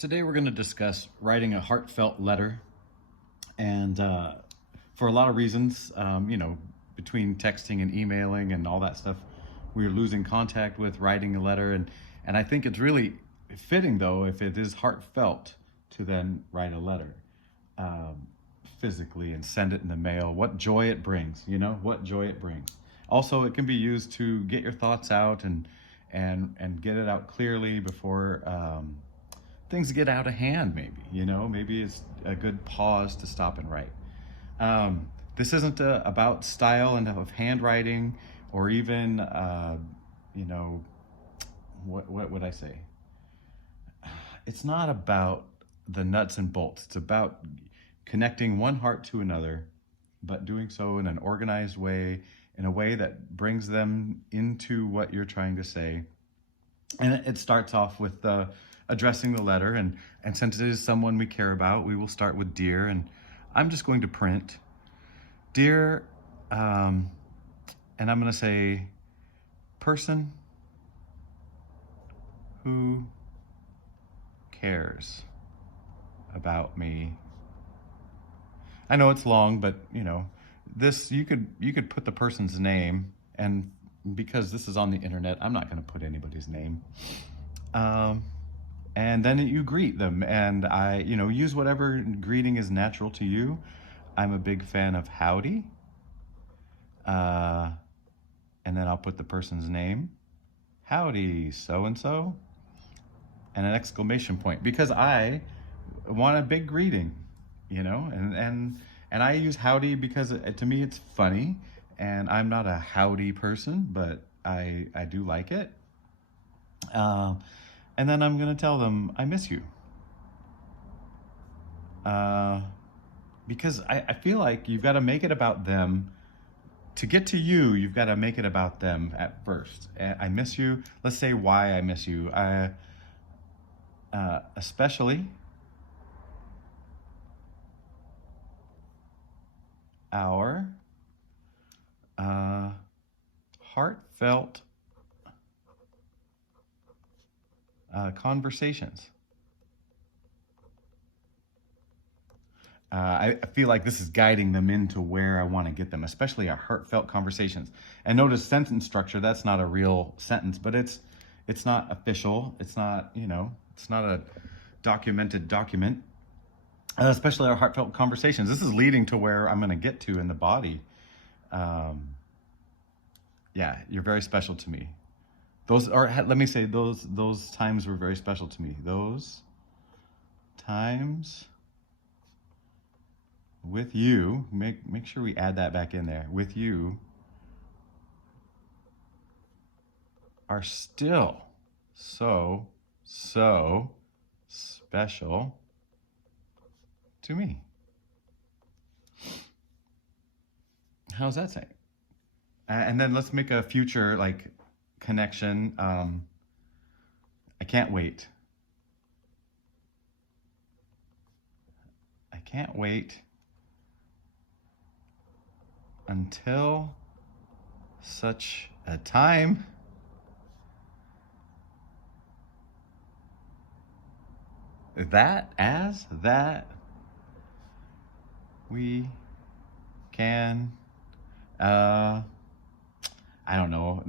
Today we're going to discuss writing a heartfelt letter, and for a lot of reasons, between texting and emailing and all that stuff, we're losing contact with writing a letter, and I think it's really fitting, though, if it is heartfelt, to then write a letter um, physically and send it in the mail. What joy it brings, what joy it brings. Also, it can be used to get your thoughts out and get it out clearly before things get out of hand. Maybe it's a good pause to stop and write. This isn't about style and of handwriting, or even what would I say? It's not about the nuts and bolts. It's about connecting one heart to another, but doing so in an organized way, in a way that brings them into what you're trying to say. And it starts off with addressing the letter, and since it is someone we care about, we will start with dear, and I'm just going to print dear, and I'm going to say person who cares about me. I know it's long, but this you could put the person's name, and because this is on the internet, I'm not going to put anybody's name. And then you greet them, and I use whatever greeting is natural to you. I'm a big fan of howdy, and then I'll put the person's name, howdy so and so, and an exclamation point, because I want a big greeting, and I use howdy because to me it's funny, and I'm not a howdy person, but I do like it. And then I'm gonna tell them I miss you, because I feel like you've got to make it about them. To get to you, you've got to make it about them at first. I miss you. Let's say why I miss you. Especially our heartfelt conversations. I feel like this is guiding them into where I want to get them, especially our heartfelt conversations. And notice sentence structure, that's not a real sentence, but it's not official. It's not, it's not a documented document, especially our heartfelt conversations. This is leading to where I'm going to get to in the body. Yeah, you're very special to me. Let me say, those times were very special to me. Those times with you, make sure we add that back in there. With you are still so special to me. How's that say? And then let's make a future connection. I can't wait. I can't wait until such a time that we can I don't know,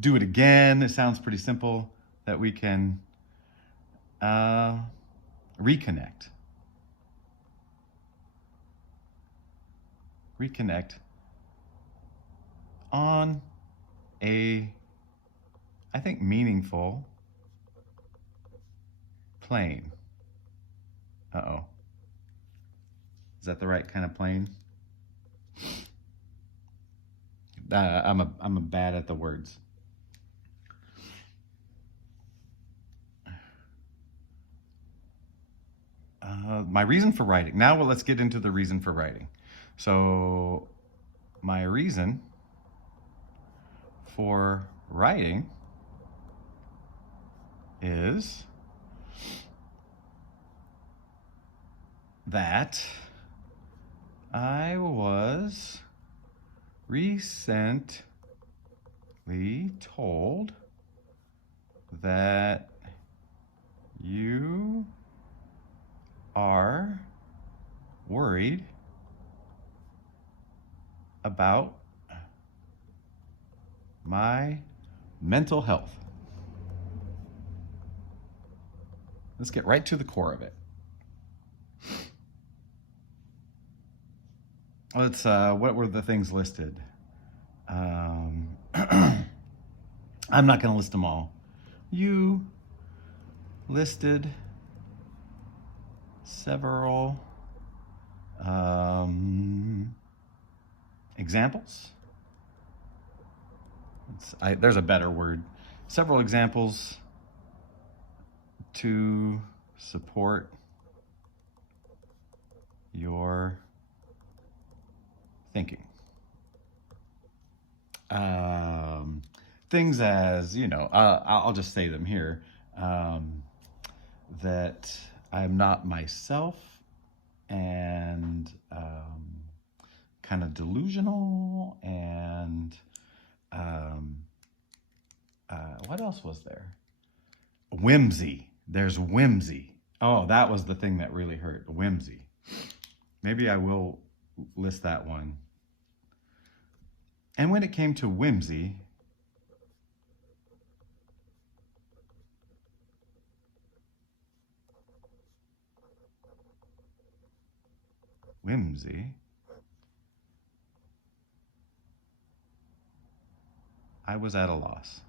do it again. It sounds pretty simple. That we can reconnect on a, I think, meaningful plane. Uh-oh. Is that the right kind of plane? I'm bad at the words. My reason for writing. Now, let's get into the reason for writing. So, my reason for writing is that I was recently told that you about my mental health. Let's get right to the core of it. What were the things listed? I'm not going to list them all. You listed several examples. There's a better word. Several examples to support your thinking. Things as, I'll just say them here, that I'm not myself and kind of delusional and what else was there? Whimsy. There's whimsy. Oh, that was the thing that really hurt. Whimsy. Maybe I will list that one. And when it came to whimsy, I was at a loss.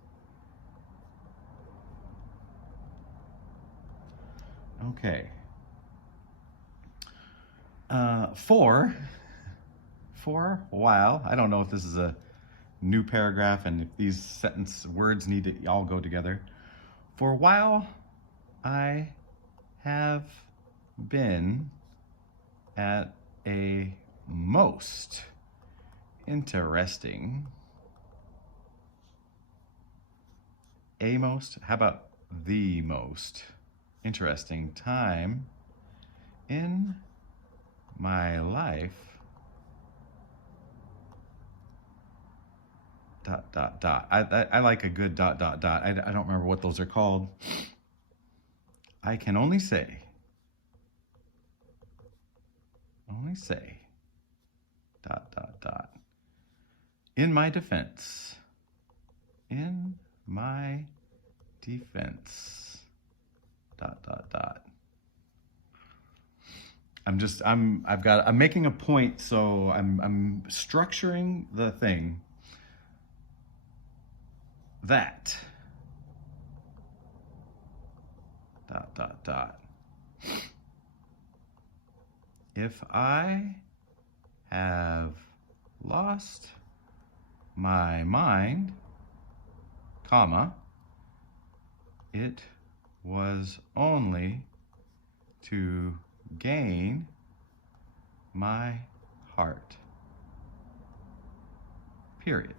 Okay. For a while, I don't know if this is a new paragraph and if these sentence words need to all go together. For a while, I have been at a most interesting, how about the most interesting time in my life, ... I like a good ... I don't remember what those are called. I can only say, in my defense, I'm making a point, so I'm structuring the thing that ... If I have lost my mind, comma, it was only to gain my heart. Period.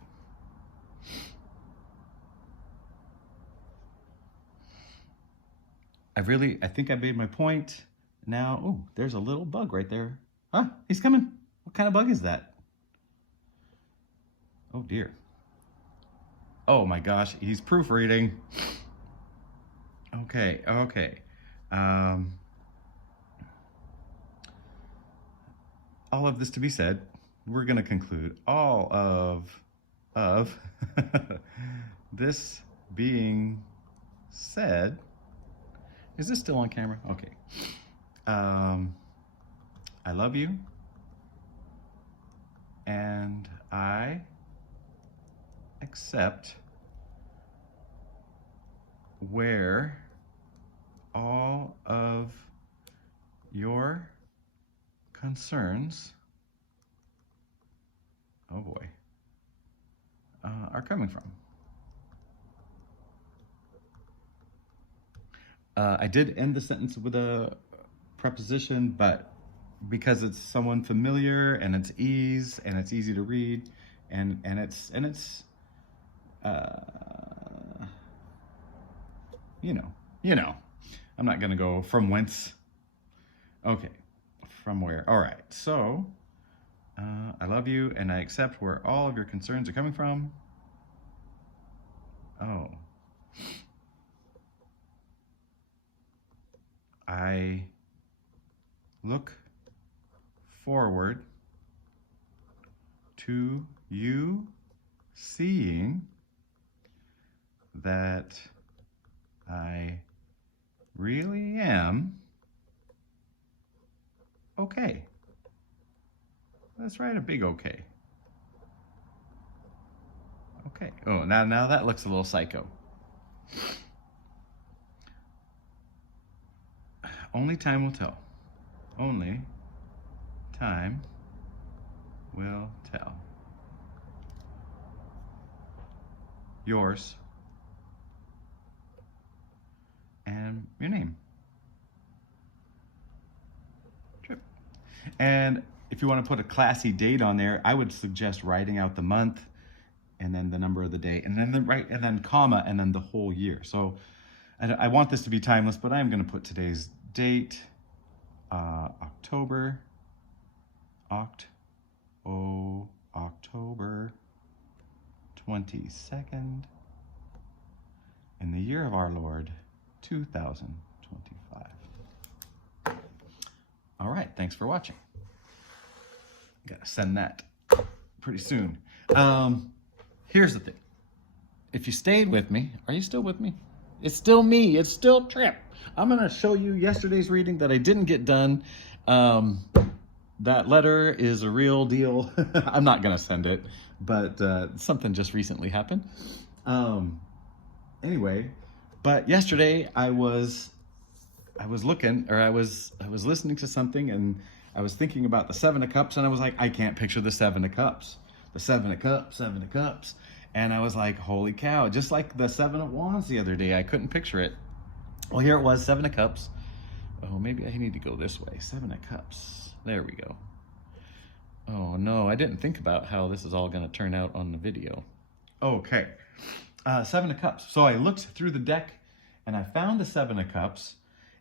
I think I made my point. Now, oh, there's a little bug right there. Huh, he's coming. What kind of bug is that? Oh dear. Oh my gosh, he's proofreading. Okay. All of this to be said, we're going to conclude all of this being said. Is this still on camera? Okay. I love you, and I accept where all of your concerns, oh boy, are coming from. I did end the sentence with a preposition, but because it's someone familiar and it's ease and it's easy to read and it's I'm not gonna go from whence. Okay, from where? All right, so I love you and I accept where all of your concerns are coming from. Oh, I look forward to you seeing that I really am okay. Let's write a big okay. Okay. Oh, now that looks a little psycho. Only time will tell. Only time will tell. Yours and your name. Trip. And if you want to put a classy date on there, I would suggest writing out the month and then the number of the day and then comma and then the whole year. So I want this to be timeless, but I'm going to put today's date, October 22nd in the year of our Lord, 2025. All right, thanks for watching. Gotta send that pretty soon. Here's the thing. If you stayed with me, are you still with me? It's still me, it's still Trip. I'm gonna show you yesterday's reading that I didn't get done. That letter is a real deal. I'm not gonna send it, but something just recently happened. Anyway, but yesterday I was listening to something and I was thinking about the Seven of Cups and I was like, I can't picture the Seven of Cups. The Seven of Cups, Seven of Cups. And I was like, holy cow, just like the Seven of Wands the other day, I couldn't picture it. Well, here it was, Seven of Cups. Oh, maybe I need to go this way. Seven of Cups. There we go. Oh no, I didn't think about how this is all gonna turn out on the video. Okay, Seven of Cups. So I looked through the deck and I found the Seven of Cups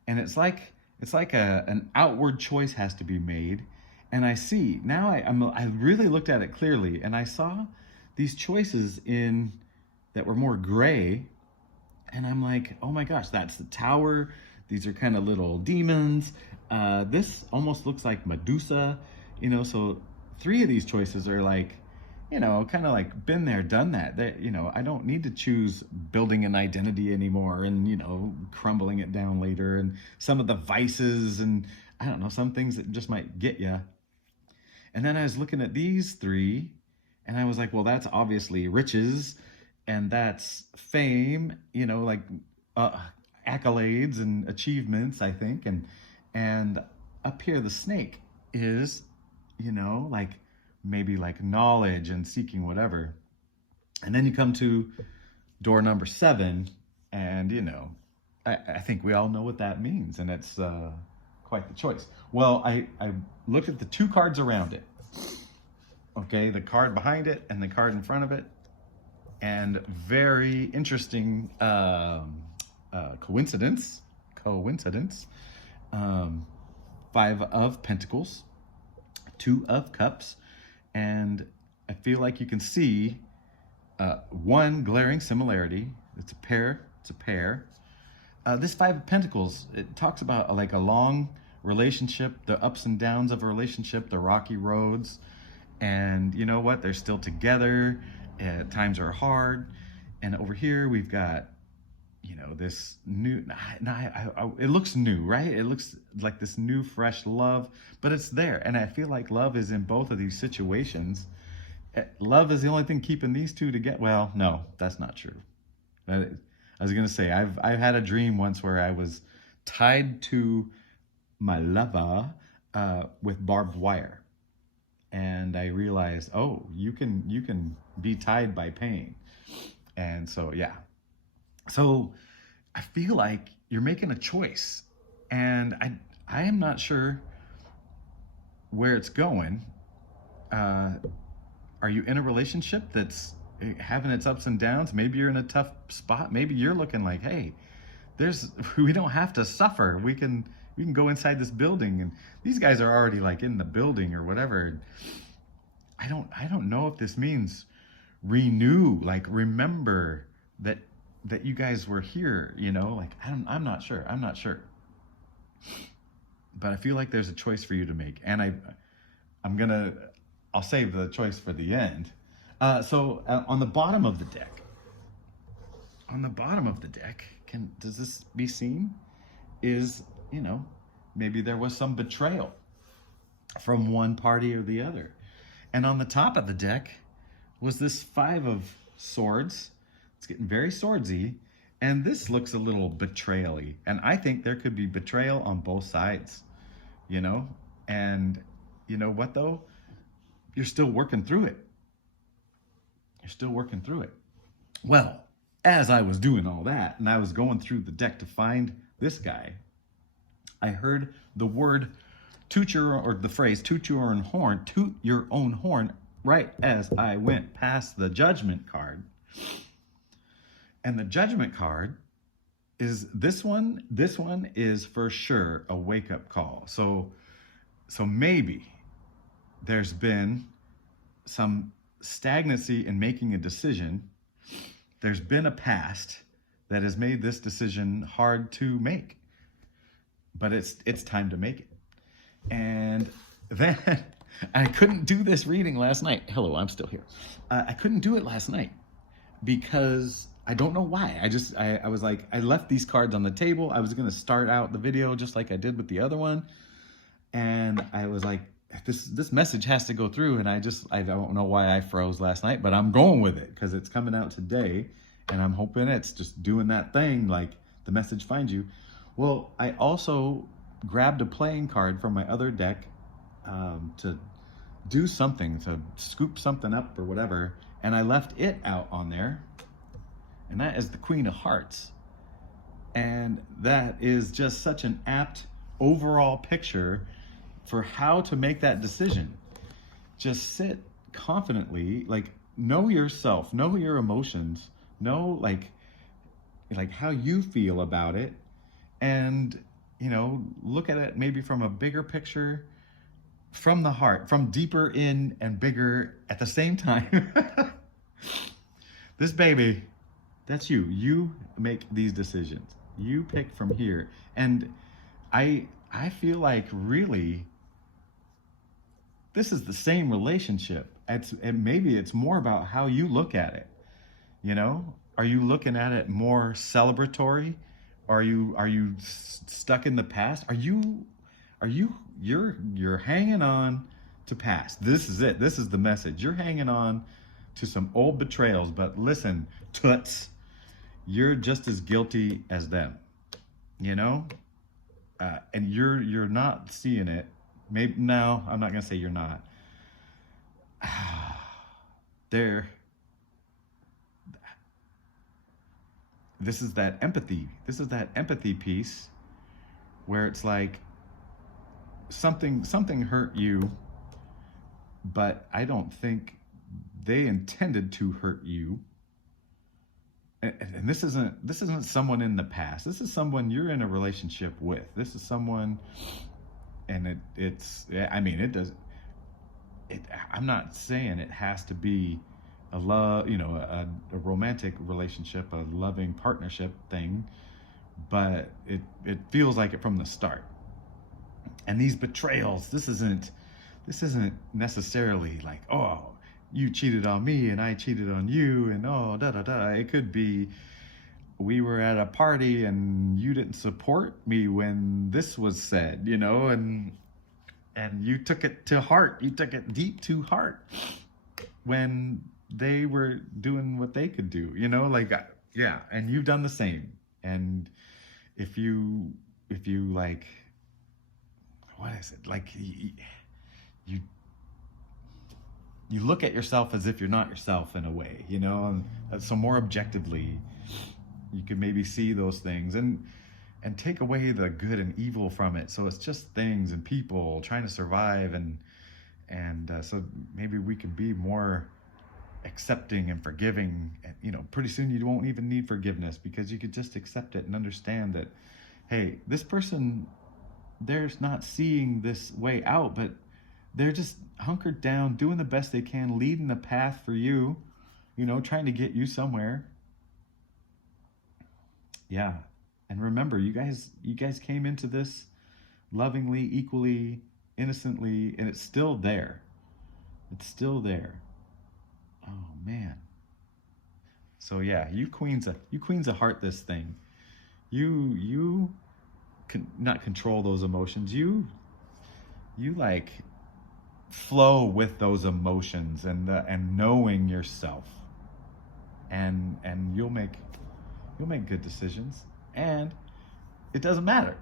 and it's like an outward choice has to be made. And I see, now I really looked at it clearly and I saw these choices that were more gray. And I'm like, oh my gosh, that's the Tower. These are kind of little demons. This almost looks like Medusa, so 3 of these choices are like, kind of like been there, done that. I don't need to choose building an identity anymore and, crumbling it down later. And some of the vices and I don't know, some things that just might get you. And then I was looking at these 3 and I was like, well, that's obviously riches and that's fame, like accolades and achievements, I think. And up here, the snake is, like maybe like knowledge and seeking whatever. And then you come to door number 7 and, I think we all know what that means. And it's quite the choice. Well, I looked at the 2 cards around it. Okay, the card behind it and the card in front of it. And very interesting coincidence. 5 of Pentacles, 2 of Cups. And I feel like you can see one glaring similarity. It's a pair. This 5 of Pentacles, it talks about like a long relationship, the ups and downs of a relationship, the rocky roads. And you know what? They're still together. Times are hard. And over here we've got, this new, it looks new, right? It looks like this new, fresh love, but it's there. And I feel like love is in both of these situations. Love is the only thing keeping these 2 together. Well, no, that's not true. I was going to say, I've had a dream once where I was tied to my lover with barbed wire. And I realized, oh, you can be tied by pain. And so, yeah. So I feel like you're making a choice. And I am not sure where it's going. Are you in a relationship that's having its ups and downs? Maybe you're in a tough spot. Maybe you're looking like, hey, we don't have to suffer. We can go inside this building, and these guys are already like in the building or whatever. I don't know if this means renew, like remember that you guys were here, like I'm not sure. But I feel like there's a choice for you to make, and I'm gonna I'll save the choice for the end. On the bottom of the deck, does this be seen? Is, maybe there was some betrayal from one party or the other. And on the top of the deck was this 5 of swords. It's getting very swordsy. And this looks a little betrayal-y. And I think there could be betrayal on both sides, And you know what, though? You're still working through it. Well, as I was doing all that, and I was going through the deck to find this guy, I heard the word the phrase toot your own horn, right as I went past the judgment card. And the judgment card is this one. This one is for sure a wake-up call. So maybe there's been some stagnancy in making a decision. There's been a past that has made this decision hard to make, but it's time to make it. And then I couldn't do this reading last night. Hello, I'm still here. I couldn't do it last night because I don't know why. I was like, I left these cards on the table. I was going to start out the video just like I did with the other one. And I was like, this message has to go through. And I don't know why I froze last night, but I'm going with it because it's coming out today. And I'm hoping it's just doing that thing, like the message finds you. Well, I also grabbed a playing card from my other deck to do something, to scoop something up or whatever. And I left it out on there. And that is the Queen of Hearts. And that is just such an apt overall picture for how to make that decision. Just sit confidently, like know yourself, know your emotions, know like how you feel about it, and look at it maybe from a bigger picture, from the heart, from deeper in and bigger at the same time. This baby, that's you. You make these decisions. You pick from here. And I feel like really this is the same relationship. And maybe it's more about how you look at it. Are you looking at it more celebratory? Are you stuck in the past? You're hanging on to past. This is it. This is the message. You're hanging on to some old betrayals, but listen, toots, you're just as guilty as them, and you're not seeing it. Maybe no, I'm not gonna say you're not. This is that empathy. This is that empathy piece where it's like something hurt you, but I don't think they intended to hurt you. And this isn't someone in the past. This is someone you're in a relationship with. This is someone, and I'm not saying it has to be a love, a romantic relationship, a loving partnership thing, but it feels like it from the start. And these betrayals, this isn't necessarily like, oh, you cheated on me and I cheated on you and oh, da da da. It could be we were at a party and you didn't support me when this was said, and you took it to heart. You took it deep to heart when they were doing what they could do, yeah, and you've done the same. And if you like, what is it? Like you look at yourself as if you're not yourself in a way, and so more objectively, you can maybe see those things and take away the good and evil from it. So it's just things and people trying to survive, and so maybe we can be more accepting and forgiving. And, pretty soon you won't even need forgiveness because you could just accept it and understand that, hey, this person, they're not seeing this way out, but they're just hunkered down, doing the best they can, leading the path for you, trying to get you somewhere. Yeah. And remember, you guys came into this lovingly, equally, innocently, and it's still there. It's still there. Oh man. So yeah, you queens of heart this thing. You can not control those emotions. You like flow with those emotions and knowing yourself. And you'll make good decisions, and it doesn't matter.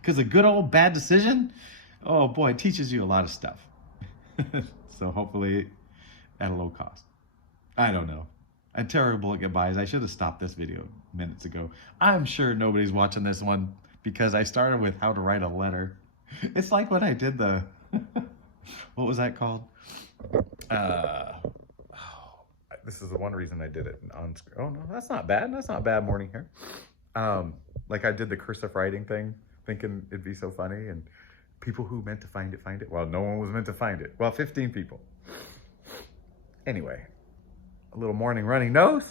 Because a good old bad decision, oh boy, it teaches you a lot of stuff. So hopefully at a low cost. I don't know. I'm terrible at goodbyes. I should have stopped this video minutes ago. I'm sure nobody's watching this one because I started with how to write a letter. It's like when I did the, what was that called? This is the one reason I did it on screen. Oh no, that's not bad. That's not bad morning hair. Like I did the cursive writing thing, thinking it'd be so funny, and people who meant to find it. Well, no one was meant to find it. Well, 15 people. Anyway, a little morning running nose.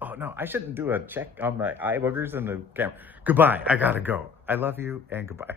Oh no, I shouldn't do a check on my eye boogers in the camera. Goodbye, I gotta go. I love you and goodbye.